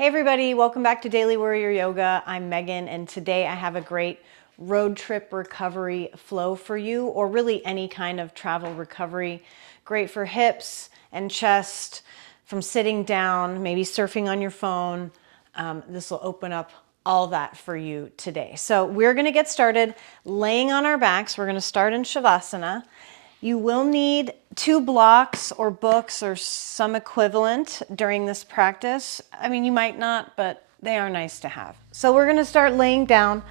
Hey everybody, welcome back to Daily Warrior Yoga. I'm Megan, and today I have a great road trip recovery flow for you, or really any kind of travel recovery. Great for hips and chest, from sitting down, maybe surfing on your phone. This will open up all that for you today. So we're gonna get started laying on our backs. We're gonna start in shavasana. You will need 2 blocks or books or some equivalent during this practice. I mean, you might not, but they are nice to have. So we're gonna start laying down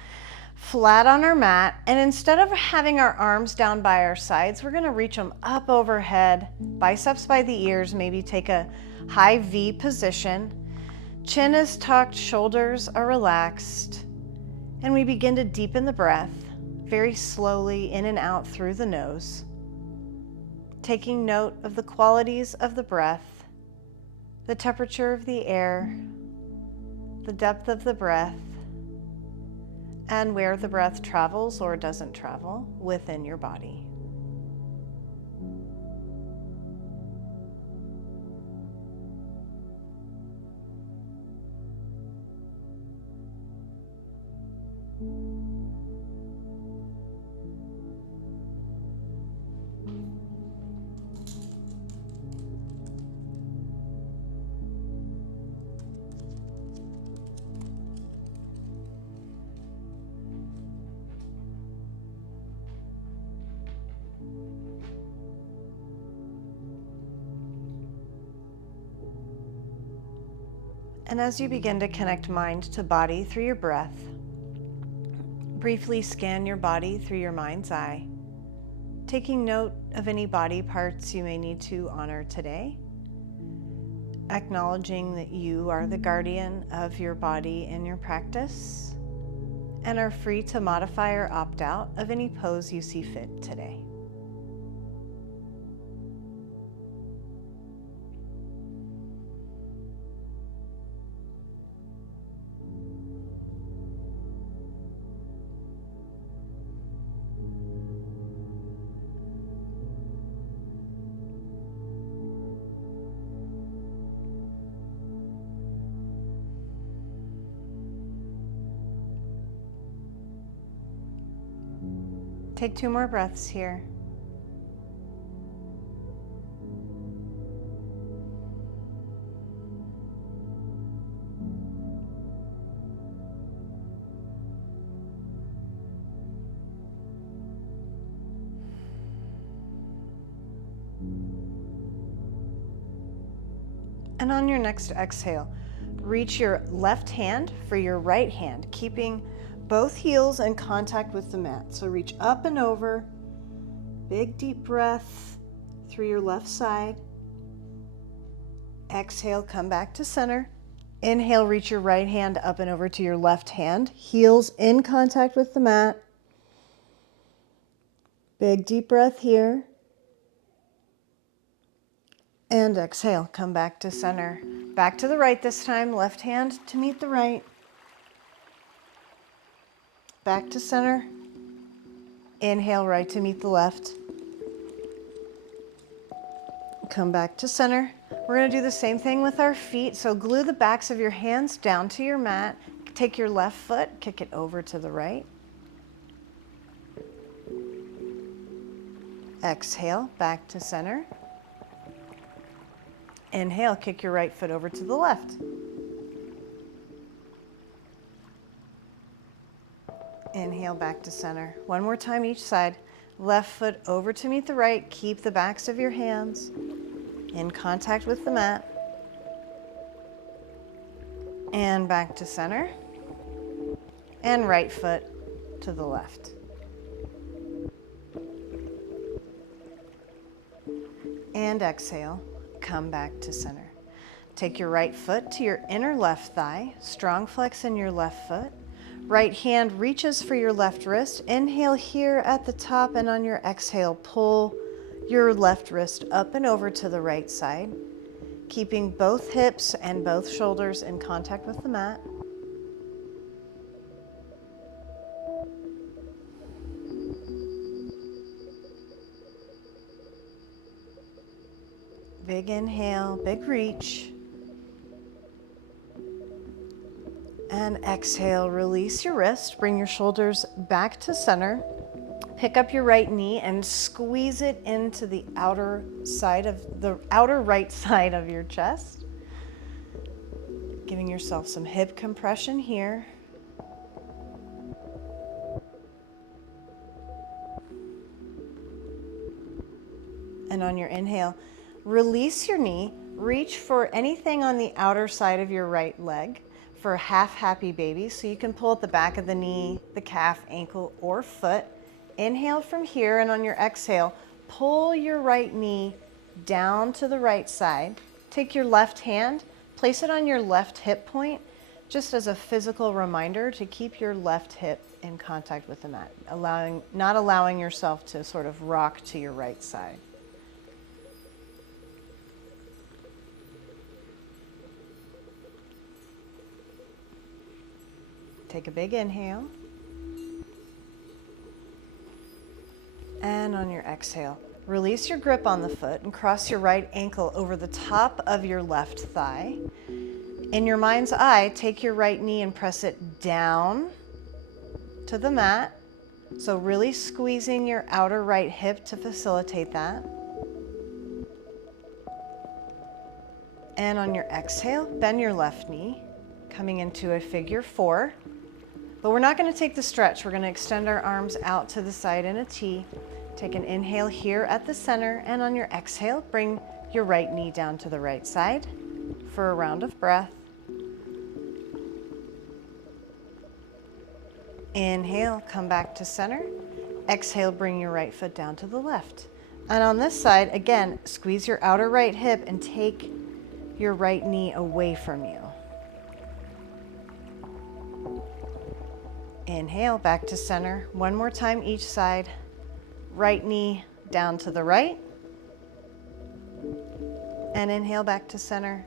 flat on our mat, and instead of having our arms down by our sides, we're gonna reach them up overhead, biceps by the ears, maybe take a high V position. Chin is tucked, shoulders are relaxed, and we begin to deepen the breath very slowly in and out through the nose, taking note of the qualities of the breath, the temperature of the air, the depth of the breath, and where the breath travels or doesn't travel within your body. And as you begin to connect mind to body through your breath, briefly scan your body through your mind's eye, taking note of any body parts you may need to honor today, acknowledging that you are the guardian of your body in your practice and are free to modify or opt out of any pose you see fit today. Take 2 more breaths here. And on your next exhale, reach your left hand for your right hand, keeping both heels in contact with the mat. So reach up and over, big deep breath through your left side. Exhale, come back to center. Inhale, reach your right hand up and over to your left hand, heels in contact with the mat. Big deep breath here. And exhale, come back to center. Back to the right this time, left hand to meet the right. Back to center. Inhale, right to meet the left. Come back to center. We're going to do the same thing with our feet. So glue the backs of your hands down to your mat. Take your left foot, kick it over to the right. Exhale, back to center. Inhale, kick your right foot over to the left. Inhale, back to center. One more time each side. Left foot over to meet the right. Keep the backs of your hands in contact with the mat. And back to center. And right foot to the left. And exhale, come back to center. Take your right foot to your inner left thigh, strong flex in your left foot. Right hand reaches for your left wrist. Inhale here at the top, and on your exhale, pull your left wrist up and over to the right side, keeping both hips and both shoulders in contact with the mat. Big inhale, big reach. And exhale, release your wrist, bring your shoulders back to center. Pick up your right knee and squeeze it into the outer right side of your chest. Giving yourself some hip compression here. And on your inhale, release your knee, reach for anything on the outer side of your right leg for a half happy baby. So you can pull at the back of the knee, the calf, ankle, or foot. Inhale from here, and on your exhale, pull your right knee down to the right side. Take your left hand, place it on your left hip point, just as a physical reminder to keep your left hip in contact with the mat, not allowing yourself to sort of rock to your right side. Take a big inhale. And on your exhale, release your grip on the foot and cross your right ankle over the top of your left thigh. In your mind's eye, take your right knee and press it down to the mat. So really squeezing your outer right hip to facilitate that. And on your exhale, bend your left knee, coming into a figure four. But we're not going to take the stretch. We're going to extend our arms out to the side in a T. Take an inhale here at the center, and on your exhale, bring your right knee down to the right side for a round of breath. Inhale, come back to center. Exhale, bring your right foot down to the left. And on this side, again, squeeze your outer right hip and take your right knee away from you. Inhale, back to center. One more time each side. Right knee down to the right. And inhale back to center.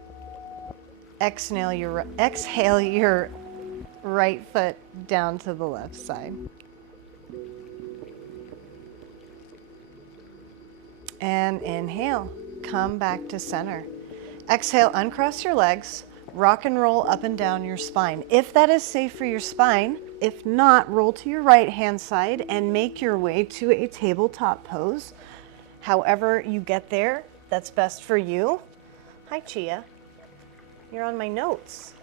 Exhale your right foot down to the left side. And inhale, come back to center. Exhale, uncross your legs. Rock and roll up and down your spine. If that is safe for your spine, if not, roll to your right hand side and make your way to a tabletop pose. However you get there, that's best for you. Hi, Chia. You're on my notes.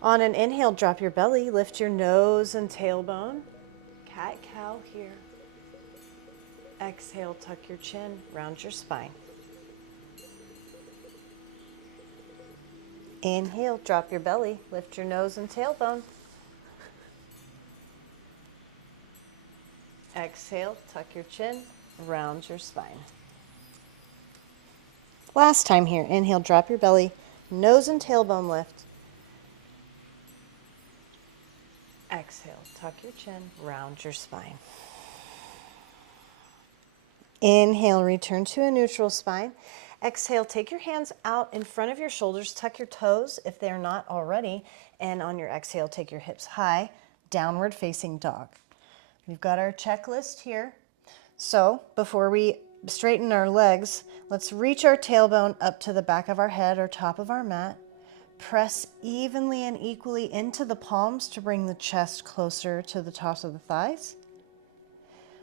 On an inhale, drop your belly, lift your nose and tailbone. Cat-cow here. Exhale, tuck your chin, round your spine. Inhale, drop your belly, lift your nose and tailbone. Exhale, tuck your chin, round your spine. Last time here, inhale, drop your belly, nose and tailbone lift. Exhale, tuck your chin, round your spine. Inhale, return to a neutral spine. Exhale, take your hands out in front of your shoulders, tuck your toes if they're not already, and on your exhale, take your hips high, downward facing dog. We've got our checklist here. So before we straighten our legs, let's reach our tailbone up to the back of our head or top of our mat. Press evenly and equally into the palms to bring the chest closer to the tops of the thighs.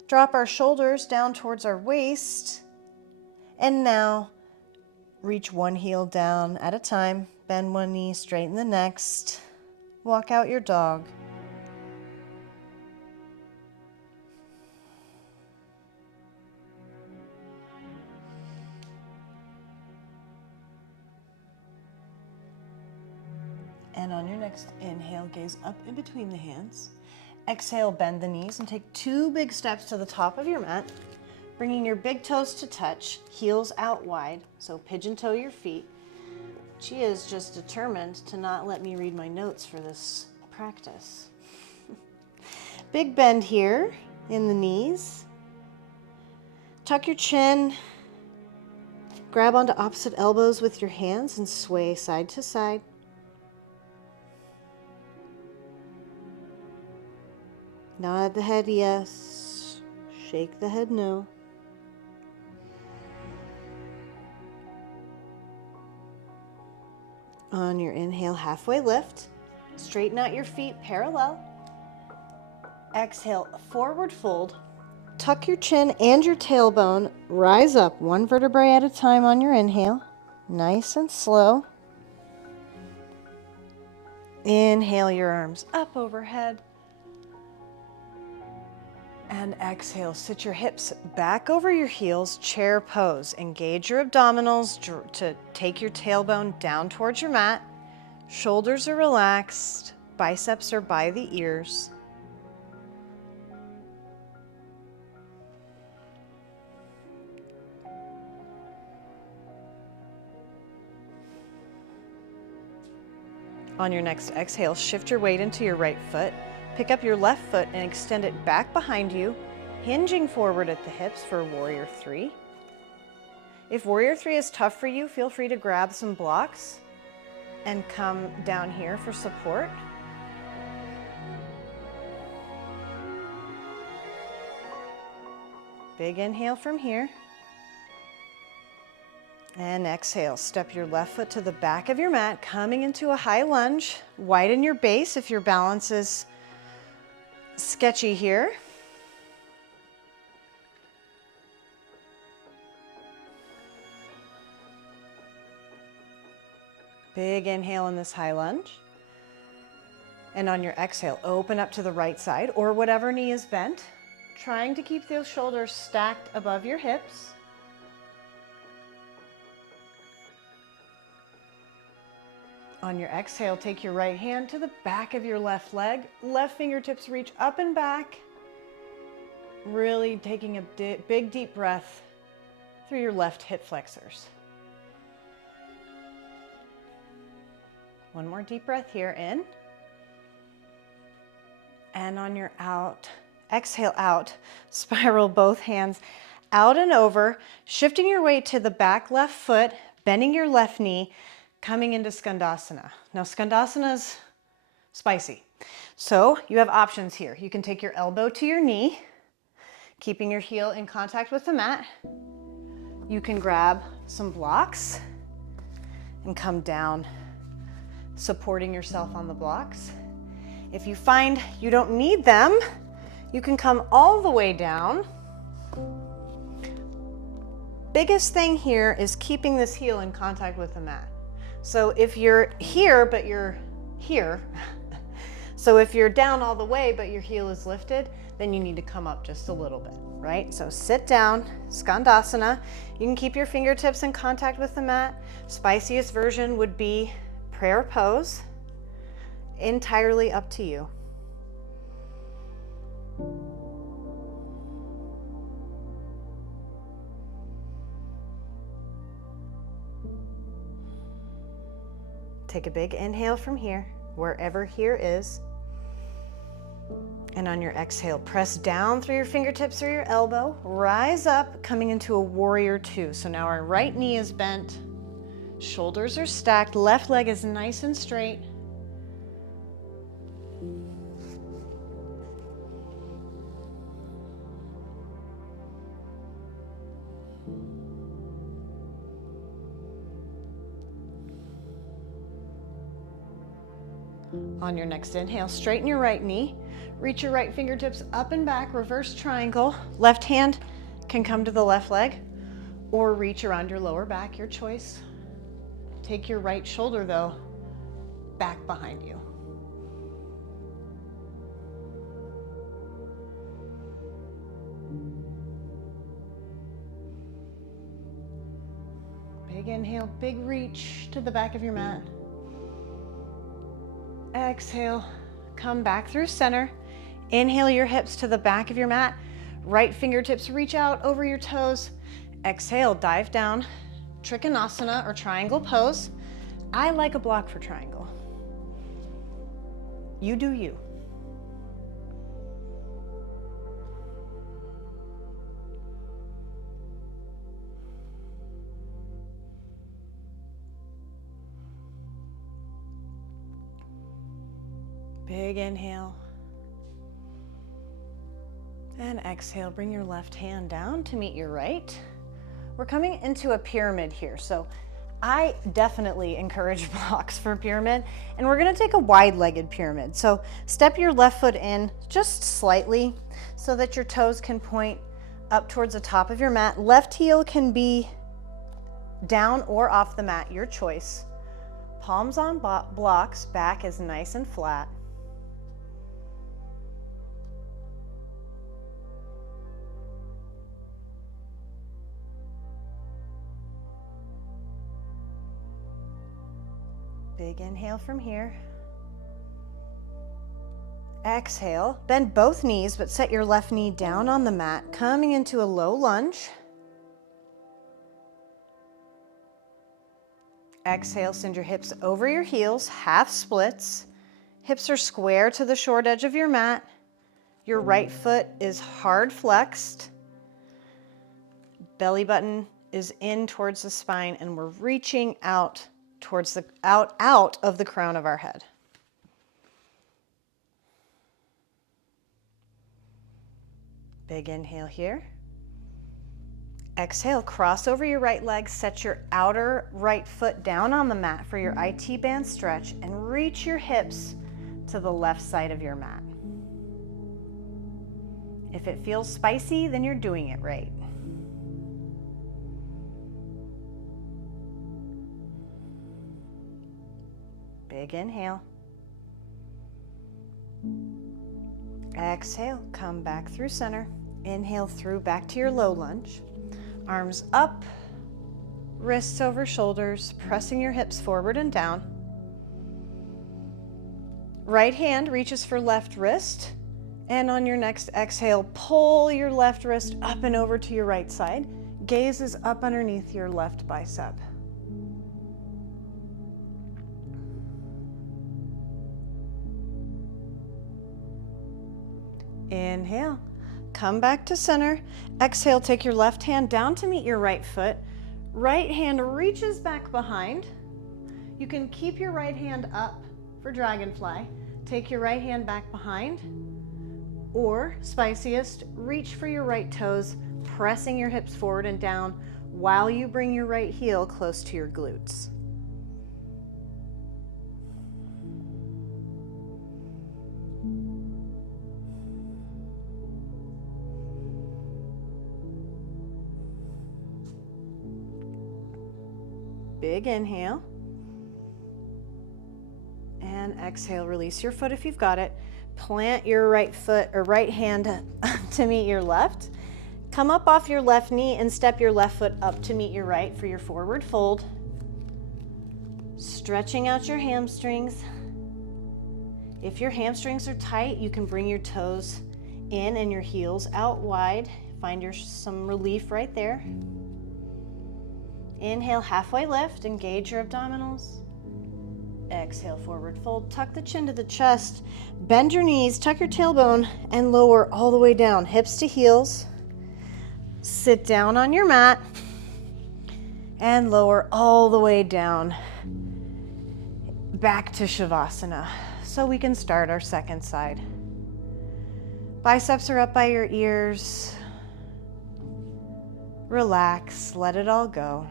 Drop our shoulders down towards our waist. And now reach one heel down at a time. Bend one knee, straighten the next. Walk out your dog. And on your next inhale, gaze up in between the hands. Exhale, bend the knees and take two big steps to the top of your mat, bringing your big toes to touch, heels out wide, so pigeon toe your feet. Chia is just determined to not let me read my notes for this practice. Big bend here in the knees. Tuck your chin. Grab onto opposite elbows with your hands and sway side to side. Nod the head yes, shake the head no. On your inhale, halfway lift. Straighten out your feet parallel. Exhale, forward fold. Tuck your chin and your tailbone. Rise up one vertebrae at a time on your inhale. Nice and slow. Inhale your arms up overhead. And exhale, sit your hips back over your heels, chair pose. Engage your abdominals to take your tailbone down towards your mat. Shoulders are relaxed, biceps are by the ears. On your next exhale, shift your weight into your right foot. Pick up your left foot and extend it back behind you, hinging forward at the hips for Warrior 3. If Warrior 3 is tough for you, feel free to grab some blocks and come down here for support. Big inhale from here. And exhale, step your left foot to the back of your mat, coming into a high lunge. Widen your base if your balance is sketchy here. Big inhale in this high lunge. And on your exhale, open up to the right side or whatever knee is bent, trying to keep those shoulders stacked above your hips. On your exhale, take your right hand to the back of your left leg. Left fingertips reach up and back. Really taking a big deep breath through your left hip flexors. One more deep breath here, in. And on your out, exhale out, spiral both hands out and over, shifting your weight to the back left foot, bending your left knee, coming into Skandasana. Now Skandasana is spicy. So you have options here. You can take your elbow to your knee, keeping your heel in contact with the mat. You can grab some blocks and come down, supporting yourself on the blocks. If you find you don't need them, you can come all the way down. Biggest thing here is keeping this heel in contact with the mat. So if you're here, but you're here, so if you're down all the way, but your heel is lifted, then you need to come up just a little bit, right? So sit down, Skandasana. You can keep your fingertips in contact with the mat. Spiciest version would be prayer pose. Entirely up to you. Take a big inhale from here, wherever here is. And on your exhale, press down through your fingertips or your elbow. Rise up, coming into a Warrior 2. So now our right knee is bent. Shoulders are stacked. Left leg is nice and straight. On your next inhale, straighten your right knee. Reach your right fingertips up and back, reverse triangle. Left hand can come to the left leg or reach around your lower back, your choice. Take your right shoulder, though, back behind you. Big inhale, big reach to the back of your mat. Exhale, come back through center. Inhale your hips to the back of your mat. Right fingertips reach out over your toes. Exhale, dive down. Trikonasana or triangle pose. I like a block for triangle. You do you. Big inhale. And exhale, bring your left hand down to meet your right. We're coming into a pyramid here. So I definitely encourage blocks for pyramid, and we're gonna take a wide-legged pyramid. So step your left foot in just slightly so that your toes can point up towards the top of your mat. Left heel can be down or off the mat, your choice. Palms on blocks, back is nice and flat. Big inhale from here. Exhale, bend both knees, but set your left knee down on the mat, coming into a low lunge. Exhale, send your hips over your heels, half splits. Hips are square to the short edge of your mat. Your right foot is hard flexed. Belly button is in towards the spine, and we're reaching out towards the out of the crown of our head. Big inhale here. Exhale, cross over your right leg, set your outer right foot down on the mat for your IT band stretch, and reach your hips to the left side of your mat. If it feels spicy, then you're doing it right. Big inhale. Exhale, come back through center. Inhale through back to your low lunge. Arms up, wrists over shoulders, pressing your hips forward and down. Right hand reaches for left wrist, and on your next exhale, pull your left wrist up and over to your right side. Gaze is up underneath your left bicep. Inhale, come back to center. Exhale, take your left hand down to meet your right foot. Right hand reaches back behind. You can keep your right hand up for dragonfly. Take your right hand back behind. Or, spiciest, reach for your right toes, pressing your hips forward and down while you bring your right heel close to your glutes. Big inhale. And exhale, release your foot if you've got it. Plant your right foot or right hand to meet your left. Come up off your left knee and step your left foot up to meet your right for your forward fold. Stretching out your hamstrings. If your hamstrings are tight, you can bring your toes in and your heels out wide. Find some relief right there. Inhale, halfway lift, engage your abdominals. Exhale, forward fold, tuck the chin to the chest, bend your knees, tuck your tailbone, and lower all the way down, hips to heels. Sit down on your mat, and lower all the way down, back to shavasana, so we can start our second side. Biceps are up by your ears. Relax, let it all go.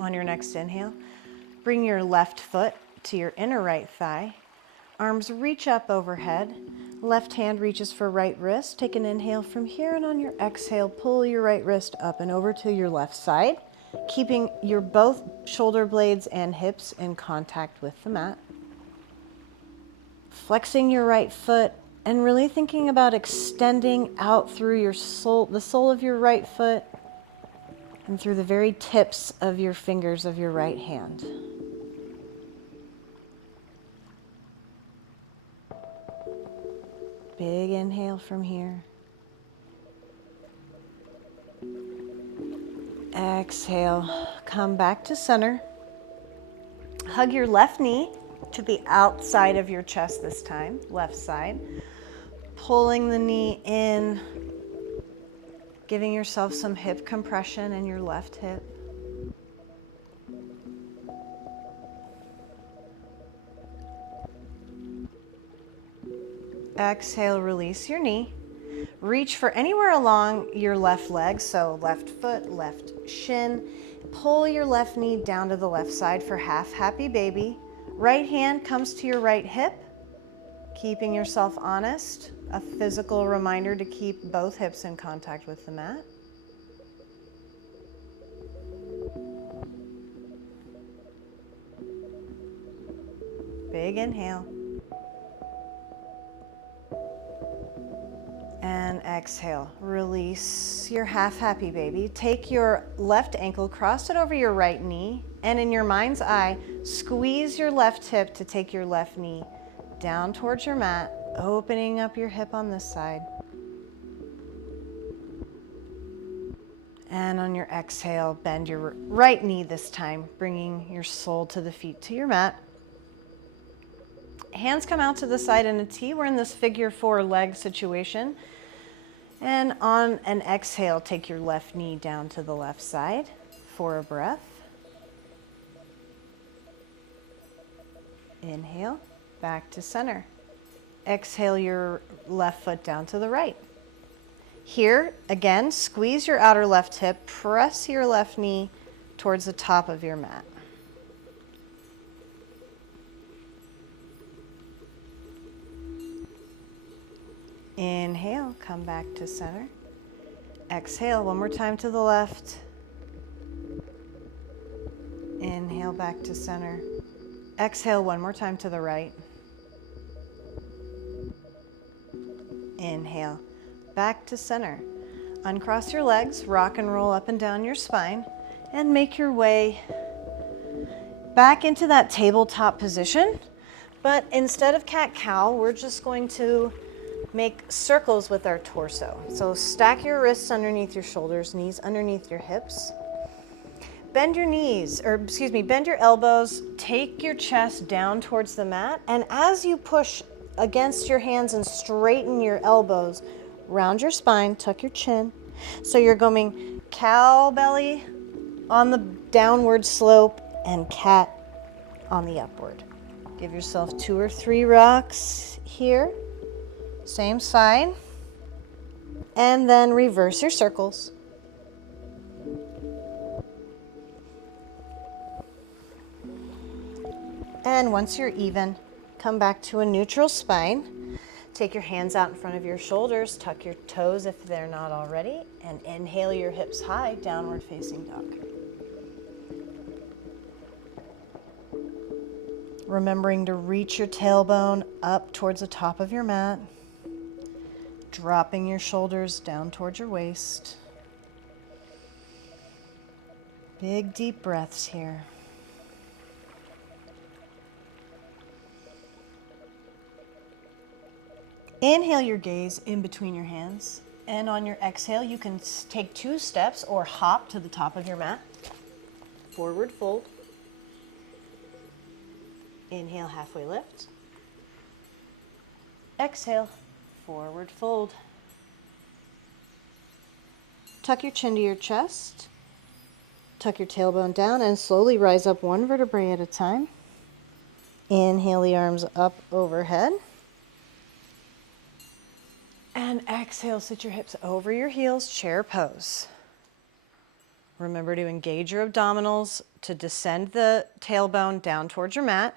On your next inhale, bring your left foot to your inner right thigh. Arms reach up overhead. Left hand reaches for right wrist. Take an inhale from here, and on your exhale, pull your right wrist up and over to your left side, keeping your both shoulder blades and hips in contact with the mat. Flexing your right foot and really thinking about extending out through your the sole of your right foot, and through the very tips of your fingers of your right hand. Big inhale from here. Exhale, come back to center. Hug your left knee to the outside of your chest this time, left side. Pulling the knee in. Giving yourself some hip compression in your left hip. Exhale, release your knee. Reach for anywhere along your left leg, so left foot, left shin. Pull your left knee down to the left side for half happy baby. Right hand comes to your right hip, keeping yourself honest. A physical reminder to keep both hips in contact with the mat. Big inhale. And exhale. Release your half happy baby. Take your left ankle, cross it over your right knee, and in your mind's eye, squeeze your left hip to take your left knee down towards your mat, opening up your hip on this side. And on your exhale, bend your right knee this time, bringing your sole to the feet to your mat. Hands come out to the side in a T. We're in this figure 4 leg situation. And on an exhale, take your left knee down to the left side for a breath. Inhale, back to center. Exhale your left foot down to the right. Here, again, squeeze your outer left hip, press your left knee towards the top of your mat. Inhale, come back to center. Exhale, one more time to the left. Inhale, back to center. Exhale, one more time to the right. Inhale, back to center. Uncross your legs, rock and roll up and down your spine, and make your way back into that tabletop position. But instead of cat-cow, we're just going to make circles with our torso. So stack your wrists underneath your shoulders, knees underneath your hips. Bend your knees, bend your elbows, take your chest down towards the mat, and as you push against your hands and straighten your elbows, round your spine, tuck your chin. So you're going cow belly on the downward slope and cat on the upward. Give yourself 2 or 3 rocks here. Same side, and then reverse your circles. And once you're even, come back to a neutral spine. Take your hands out in front of your shoulders, tuck your toes if they're not already, and inhale your hips high, downward facing dog. Remembering to reach your tailbone up towards the top of your mat. Dropping your shoulders down towards your waist. Big deep breaths here. Inhale your gaze in between your hands, and on your exhale you can take 2 steps or hop to the top of your mat. Forward fold. Inhale, halfway lift. Exhale, forward fold. Tuck your chin to your chest. Tuck your tailbone down and slowly rise up 1 vertebrae at a time. Inhale the arms up overhead. And exhale, sit your hips over your heels, chair pose. Remember to engage your abdominals to descend the tailbone down towards your mat.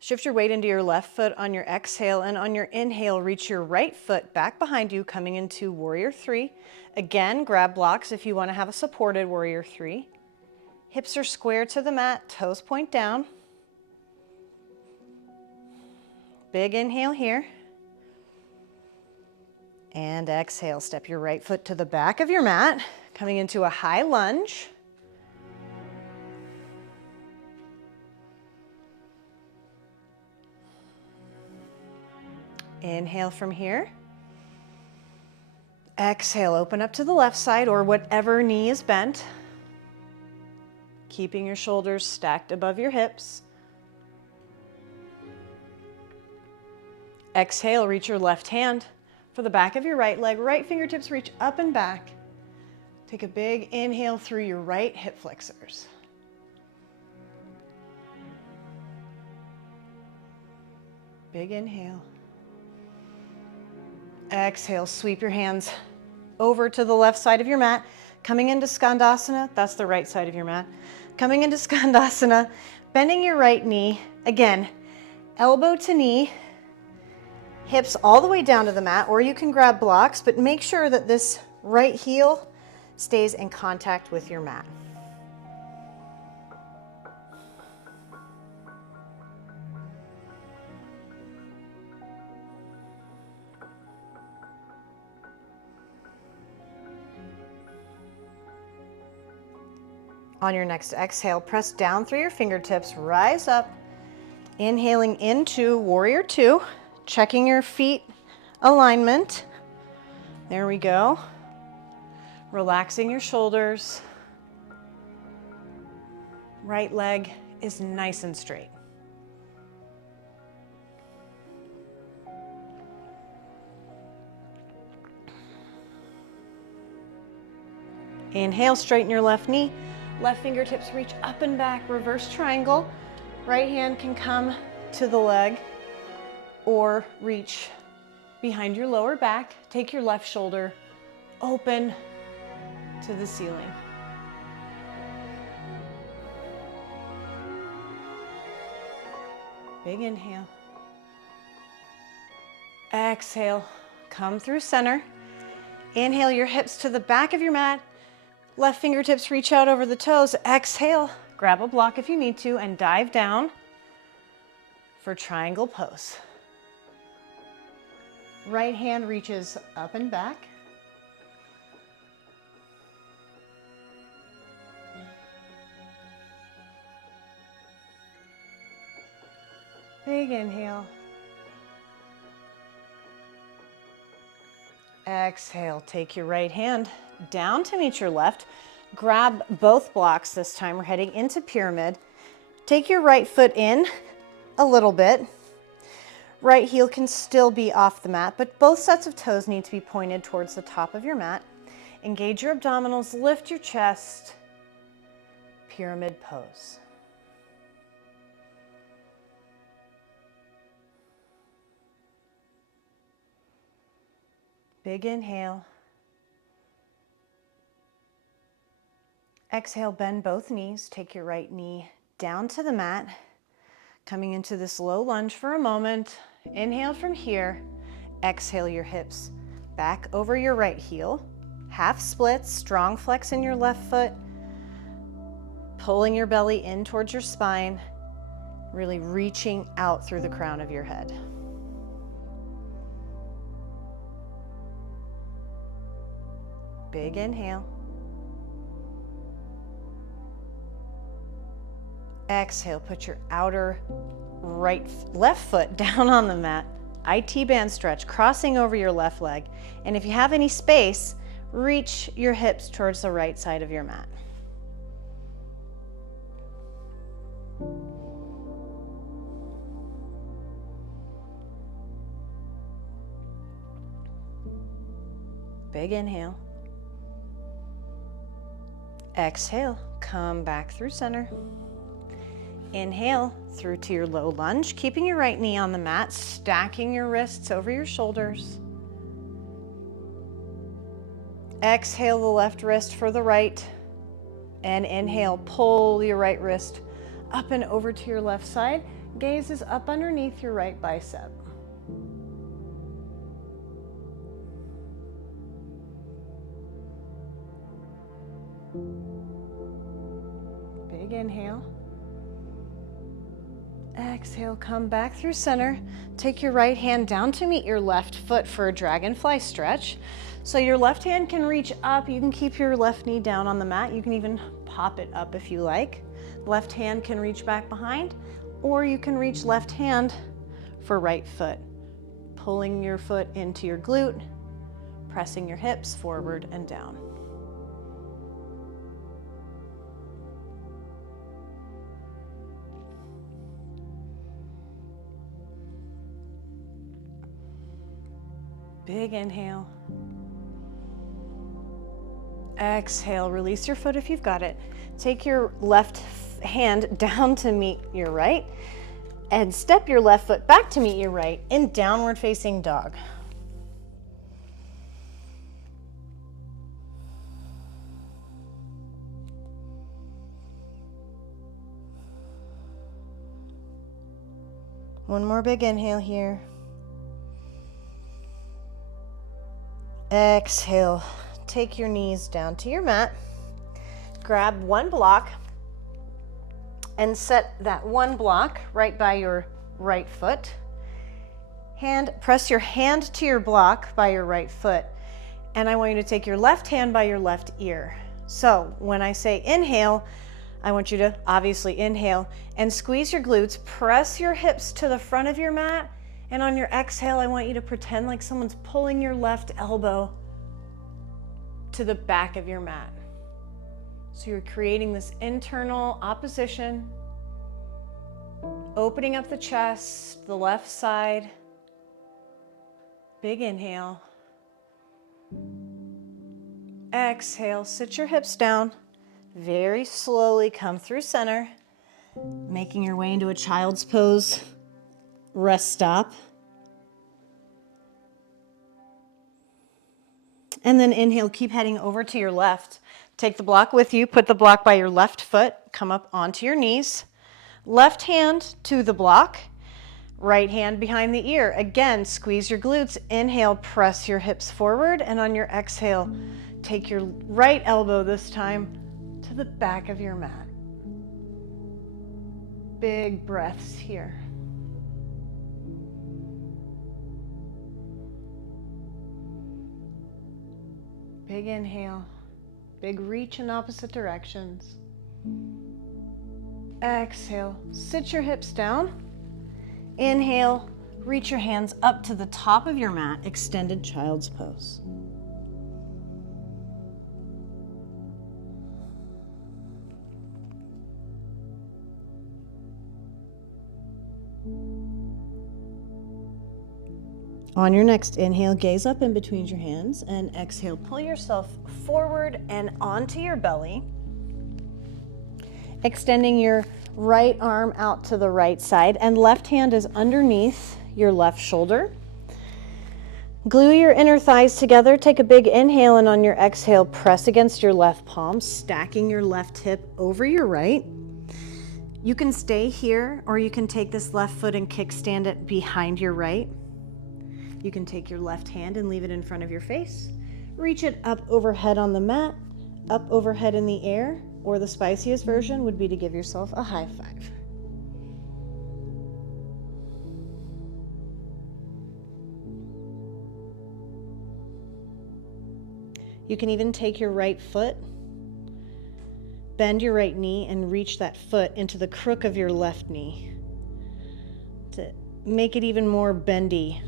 Shift your weight into your left foot on your exhale, and on your inhale, reach your right foot back behind you, coming into Warrior 3. Again, grab blocks if you want to have a supported Warrior 3. Hips are square to the mat, toes point down. Big inhale here. And exhale, step your right foot to the back of your mat, coming into a high lunge. Inhale from here. Exhale, open up to the left side or whatever knee is bent. Keeping your shoulders stacked above your hips. Exhale, reach your left hand for the back of your right leg. Right fingertips reach up and back. Take a big inhale through your right hip flexors. Big inhale. Exhale, sweep your hands over to the left side of your mat. Coming into Skandasana, that's the right side of your mat. Coming into Skandasana, bending your right knee. Again, elbow to knee, hips all the way down to the mat, or you can grab blocks, but make sure that this right heel stays in contact with your mat. On your next exhale, press down through your fingertips, rise up, inhaling into warrior two, checking your feet alignment. There we go. Relaxing your shoulders. Right leg is nice and straight. Inhale, straighten your left knee. Left fingertips reach up and back, reverse triangle. Right hand can come to the leg or reach behind your lower back. Take your left shoulder open to the ceiling. Big inhale. Exhale, come through center. Inhale your hips to the back of your mat. Left fingertips reach out over the toes. Exhale, grab a block if you need to, and dive down for triangle pose. Right hand reaches up and back. Big inhale. Exhale, take your right hand down to meet your left. Grab both blocks this time. We're heading into pyramid. Take your right foot in a little bit. Right heel can still be off the mat, but both sets of toes need to be pointed towards the top of your mat. Engage your abdominals, lift your chest. Pyramid pose. Big inhale. Exhale, bend both knees. Take your right knee down to the mat. Coming into this low lunge for a moment. Inhale from here. Exhale your hips back over your right heel. Half splits, strong flex in your left foot. Pulling your belly in towards your spine. Really reaching out through the crown of your head. Big inhale. Exhale, put your outer left foot down on the mat. IT band stretch, crossing over your left leg. And if you have any space, reach your hips towards the right side of your mat. Big inhale. Exhale, come back through center. Inhale through to your low lunge, keeping your right knee on the mat, stacking your wrists over your shoulders. Exhale the left wrist for the right, and inhale, pull your right wrist up and over to your left side. Gaze is up underneath your right bicep. Big inhale. Exhale, come back through center. Take your right hand down to meet your left foot for a dragonfly stretch. So your left hand can reach up. You can keep your left knee down on the mat. You can even pop it up if you like. Left hand can reach back behind, or you can reach left hand for right foot. Pulling your foot into your glute, pressing your hips forward and down. Big inhale. Exhale, release your foot if you've got it. Take your left hand down to meet your right and step your left foot back to meet your right in downward facing dog. One more big inhale here. Exhale, take your knees down to your mat. Grab one block and set that one block right by your right foot. Press your hand to your block by your right foot. And I want you to take your left hand by your left ear. So when I say inhale, I want you to obviously inhale and squeeze your glutes, press your hips to the front of your mat, and on your exhale, I want you to pretend like someone's pulling your left elbow to the back of your mat. So you're creating this internal opposition, opening up the chest, the left side. Big inhale. Exhale, sit your hips down. Very slowly come through center, making your way into a child's pose. Rest stop. And then inhale, keep heading over to your left. Take the block with you, put the block by your left foot, come up onto your knees. Left hand to the block, right hand behind the ear. Again, squeeze your glutes. Inhale, press your hips forward, and on your exhale, take your right elbow this time to the back of your mat. Big breaths here. Big inhale, big reach in opposite directions. Exhale, sit your hips down. Inhale, reach your hands up to the top of your mat, extended child's pose. On your next inhale, gaze up in between your hands, and exhale, pull yourself forward and onto your belly, extending your right arm out to the right side, and left hand is underneath your left shoulder. Glue your inner thighs together, take a big inhale, and on your exhale, press against your left palm, stacking your left hip over your right. You can stay here, or you can take this left foot and kickstand it behind your right. You can take your left hand and leave it in front of your face. Reach it up overhead on the mat, up overhead in the air, or the spiciest version would be to give yourself a high five. You can even take your right foot, bend your right knee, and reach that foot into the crook of your left knee to make it even more bendy.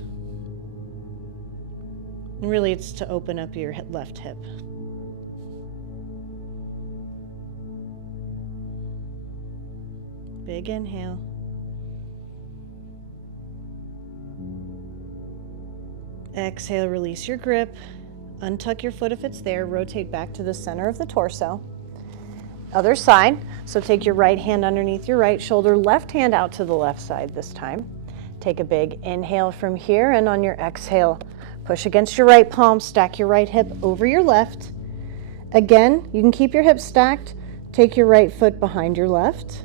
And really, it's to open up your left hip. Big inhale. Exhale, release your grip. Untuck your foot if it's there. Rotate back to the center of the torso. Other side. So take your right hand underneath your right shoulder, left hand out to the left side this time. Take a big inhale from here, and on your exhale, push against your right palm, stack your right hip over your left. Again, you can keep your hips stacked. Take your right foot behind your left.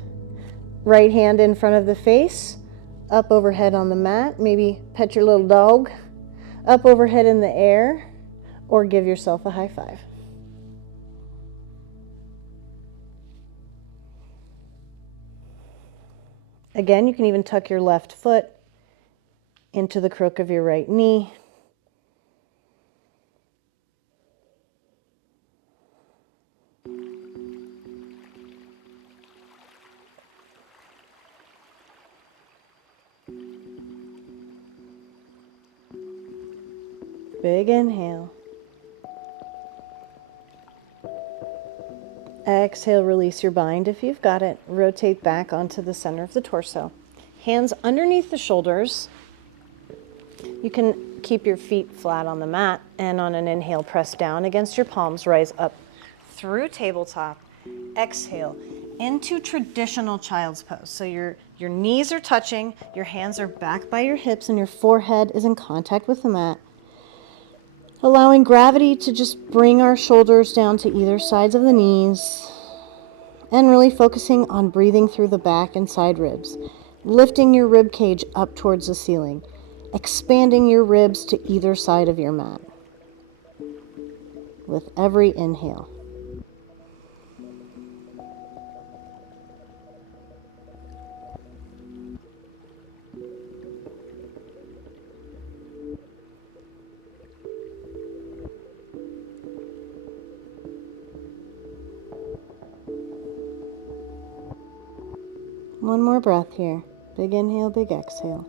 Right hand in front of the face, up overhead on the mat. Maybe pet your little dog. Up overhead in the air, or give yourself a high five. Again, you can even tuck your left foot into the crook of your right knee. Big inhale. Exhale, release your bind if you've got it. Rotate back onto the center of the torso. Hands underneath the shoulders. You can keep your feet flat on the mat, and on an inhale, press down against your palms, rise up through tabletop. Exhale into traditional child's pose. So your knees are touching, your hands are back by your hips, and your forehead is in contact with the mat. Allowing gravity to just bring our shoulders down to either sides of the knees, and really focusing on breathing through the back and side ribs, lifting your rib cage up towards the ceiling, expanding your ribs to either side of your mat with every inhale. One more breath here. Big inhale, big exhale.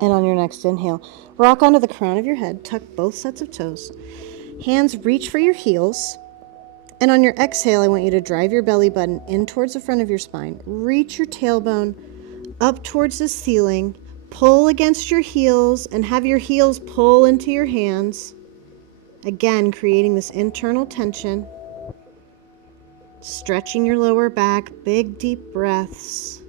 And on your next inhale, rock onto the crown of your head, tuck both sets of toes. Hands reach for your heels. And on your exhale, I want you to drive your belly button in towards the front of your spine. Reach your tailbone up towards the ceiling. Pull against your heels and have your heels pull into your hands. Again, creating this internal tension. Stretching your lower back, big deep breaths.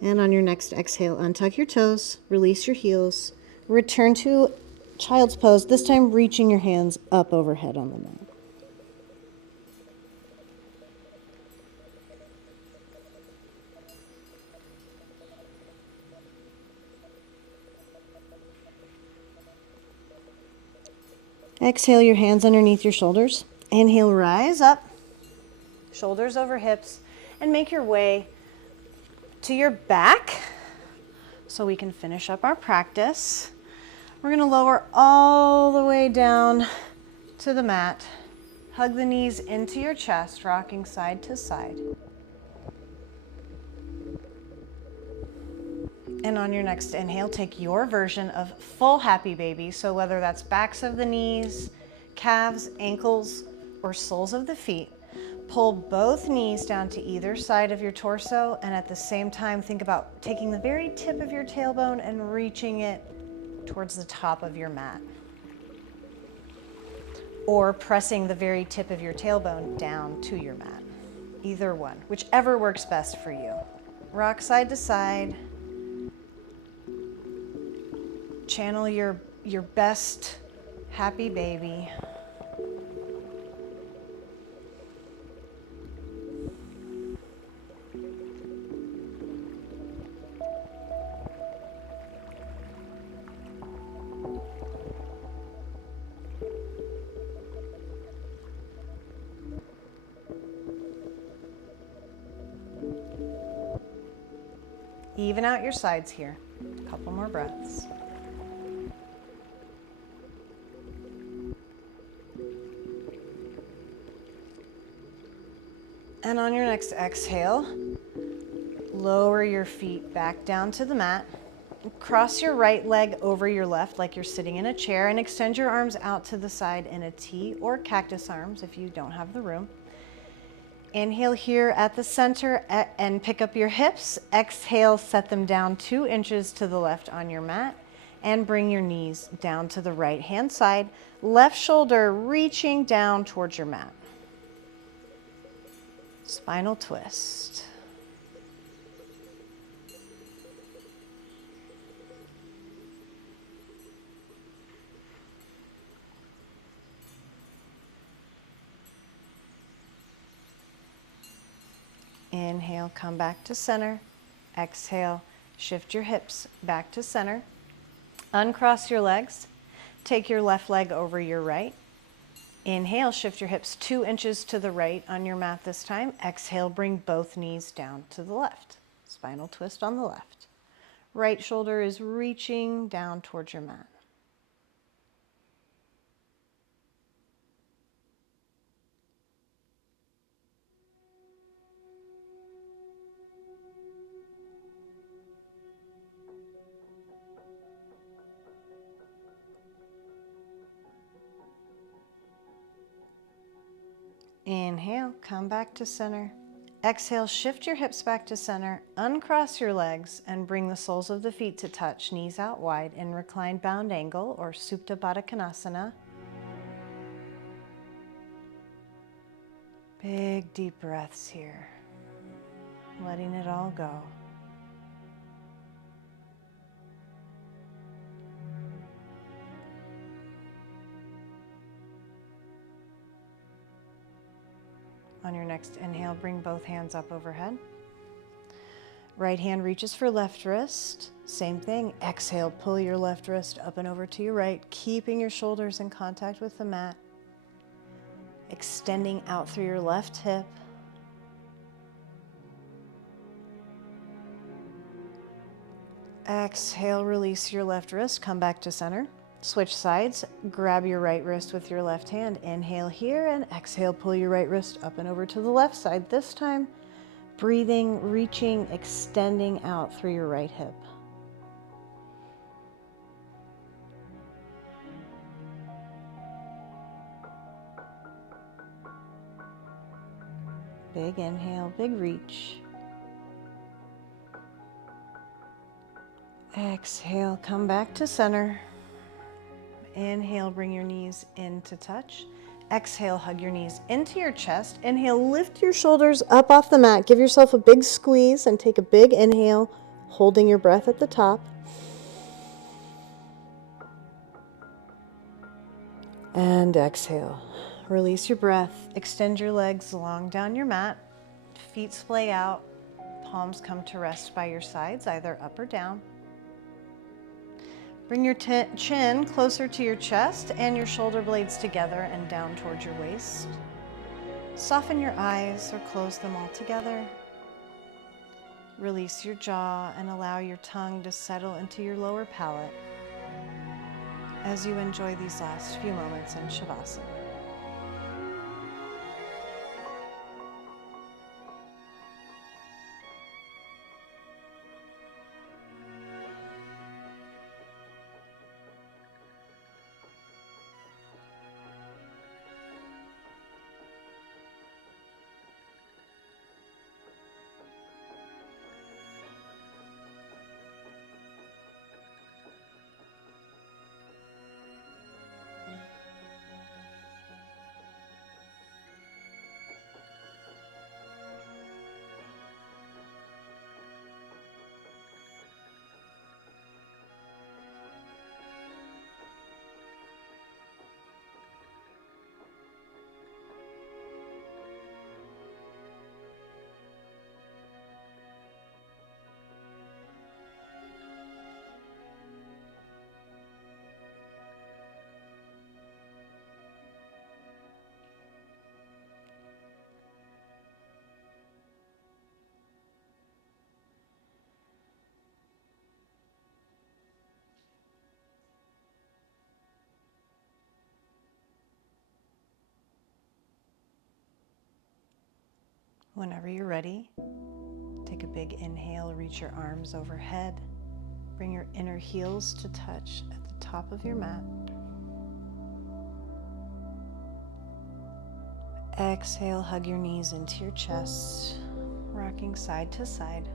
And on your next exhale, untuck your toes, release your heels, return to child's pose, this time reaching your hands up overhead on the mat. Exhale your hands underneath your shoulders. Inhale, rise up, shoulders over hips, and make your way to your back so we can finish up our practice. We're going to lower all the way down to the mat. Hug the knees into your chest, rocking side to side. And on your next inhale, take your version of full happy baby. So whether that's backs of the knees, calves, ankles, or soles of the feet, pull both knees down to either side of your torso, and at the same time, think about taking the very tip of your tailbone and reaching it towards the top of your mat. Or pressing the very tip of your tailbone down to your mat. Either one, whichever works best for you. Rock side to side. Channel your best happy baby. Even out your sides here. A couple more breaths. And on your next exhale, lower your feet back down to the mat. Cross your right leg over your left like you're sitting in a chair, and extend your arms out to the side in a T or cactus arms if you don't have the room. Inhale here at the center and pick up your hips. Exhale, set them down 2 inches to the left on your mat, and bring your knees down to the right hand side. Left shoulder reaching down towards your mat. Spinal twist. Inhale, come back to center. Exhale, shift your hips back to center. Uncross your legs. Take your left leg over your right. Inhale, shift your hips 2 inches to the right on your mat this time. Exhale, bring both knees down to the left. Spinal twist on the left. Right shoulder is reaching down towards your mat. Inhale, come back to center. Exhale, shift your hips back to center, uncross your legs, and bring the soles of the feet to touch, knees out wide in reclined bound angle or Supta Baddha Konasana. Big deep breaths here, letting it all go. On your next inhale, bring both hands up overhead. Right hand reaches for left wrist. Same thing. Exhale, pull your left wrist up and over to your right, keeping your shoulders in contact with the mat. Extending out through your left hip. Exhale, release your left wrist, come back to center. Switch sides, grab your right wrist with your left hand. Inhale here and exhale, pull your right wrist up and over to the left side. This time, breathing, reaching, extending out through your right hip. Big inhale, big reach. Exhale, come back to center. Inhale, bring your knees into touch. Exhale, hug your knees into your chest. Inhale, lift your shoulders up off the mat. Give yourself a big squeeze and take a big inhale, holding your breath at the top. And exhale. Release your breath. Extend your legs long down your mat. Feet splay out. Palms come to rest by your sides, either up or down. Bring your chin closer to your chest and your shoulder blades together and down towards your waist. Soften your eyes or close them all together. Release your jaw and allow your tongue to settle into your lower palate as you enjoy these last few moments in shavasana. Whenever you're ready, take a big inhale, reach your arms overhead. Bring your inner heels to touch at the top of your mat. Exhale, hug your knees into your chest, rocking side to side.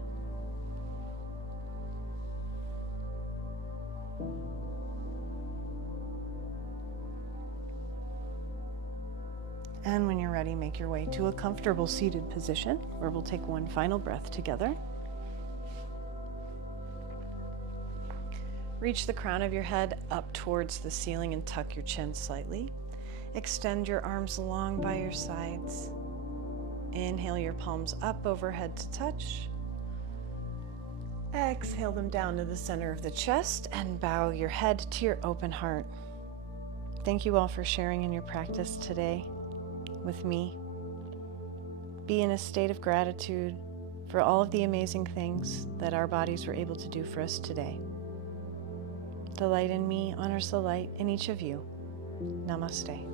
And when you're ready, make your way to a comfortable seated position where we'll take one final breath together. Reach the crown of your head up towards the ceiling and tuck your chin slightly. Extend your arms long by your sides. Inhale your palms up overhead to touch. Exhale them down to the center of the chest and bow your head to your open heart. Thank you all for sharing in your practice today with me. Be in a state of gratitude for all of the amazing things that our bodies were able to do for us today. The light in me honors the light in each of you. Namaste.